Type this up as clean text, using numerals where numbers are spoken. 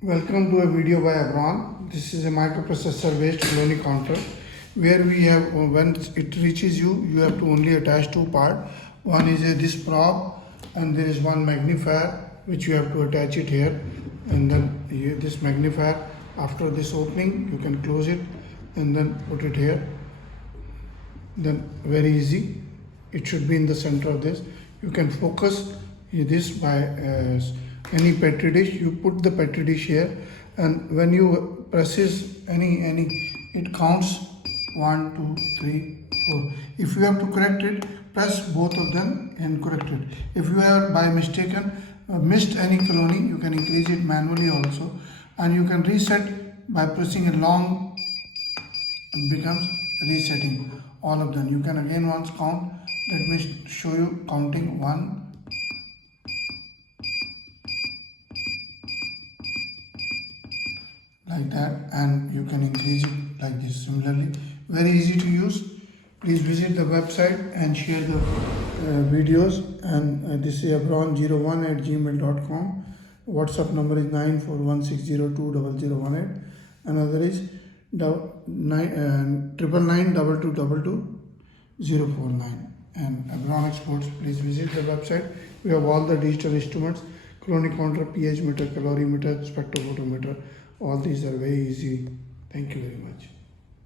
Welcome to a video by Abron. This is a microprocessor based Coloney counter where we have when it reaches you, you have to only attach two parts. One is this probe and there is one magnifier which you have to attach it here, and then this magnifier, after this opening you can close it and then put it here. Then very easy, it should be in the center of this. You can focus this by any petri dish. You put the petri dish here, and when you presses any it counts 1 2 3 4. If you have to correct it, press both of them and correct it. If you have by mistaken missed any colony, you can increase it manually also, and you can reset by pressing a long. It becomes resetting all of them. You can again once count. Let me show you counting 1 like that, and you can increase it like this. Similarly, very easy to use. Please visit the website and share the videos. And this is abron01@gmail.com. WhatsApp number is 9416020018. Another is 99922222049. And Abron Exports, please visit the website. We have all the digital instruments: Coloney counter, pH meter, calorimeter, spectrophotometer. All these are very easy. Thank you very much.